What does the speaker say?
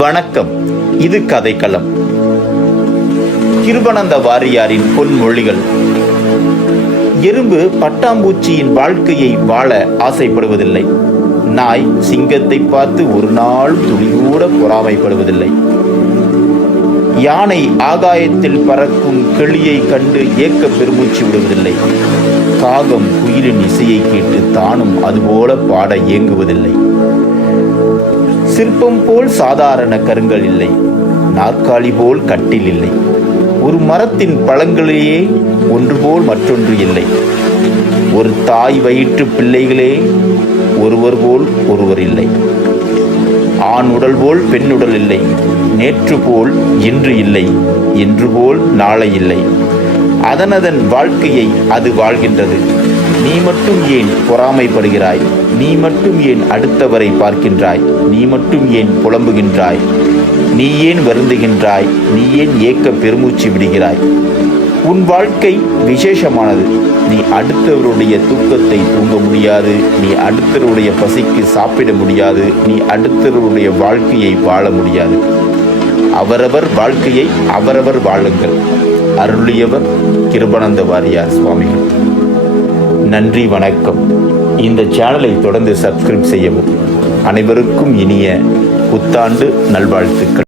வணக்கம். இது கதைக்களம். கிருபானந்த வாரியாரின் பொன்மொழிகள். எறும்பு பட்டாம்பூச்சியின் வாழ்க்கையை வாழ ஆசைப்படுவதில்லை. நாய் சிங்கத்தை பார்த்து ஒரு நாள் துளிகூட பொறாமைப்படுவதில்லை. யானை ஆகாயத்தில் பறக்கும் கிளியை கண்டு ஏக்க பெருமூச்சு விடுவதில்லை. காகம் குயிலின் இசையை கேட்டு தானும் அதுபோல பாட ஏங்குவதில்லை. சிற்பம் போல் சாதாரண கருங்கல் இல்லை, நாற்காலி போல் கட்டில் இல்லை. ஒரு மரத்தின் பழங்களிலேயே ஒன்று போல் மற்றொன்று இல்லை. ஒரு தாய் வயிற்று பிள்ளைகளே ஒருவர் போல் ஒருவர் இல்லை. ஆண் உடல் போல் பெண் உடல் இல்லை. நேற்று போல் இன்று இல்லை, இன்று போல் நாளை இல்லை. அதனதன் வாழ்க்கையை அது வாழ்கின்றது. நீ மட்டும் ஏன் பொறாமைப்படுகிறாய்? நீ மட்டும் ஏன் அடுத்தவரை பார்க்கின்றாய்? நீ மட்டும் ஏன் புலம்புகின்றாய்? நீ ஏன் வருந்துகின்றாய்? நீ ஏன் ஏக்க பெருமூச்சு விடுகிறாய்? உன் வாழ்க்கை விசேஷமானது. நீ அடுத்தவருடைய தூக்கத்தை தூங்க முடியாது. நீ அடுத்தவருடைய பசிக்கு சாப்பிட முடியாது. நீ அடுத்தவருடைய வாழ்க்கையை வாழ முடியாது. அவரவர் வாழ்க்கையை அவரவர் வாழுங்கள். அருளியவர் கிருபானந்த வாரியார் சுவாமிகள். நன்றி, வணக்கம். இந்த சேனலை தொடர்ந்து சப்ஸ்கிரைப் செய்யவும். அனைவருக்கும் இனிய புத்தாண்டு நல்வாழ்த்துக்கள்.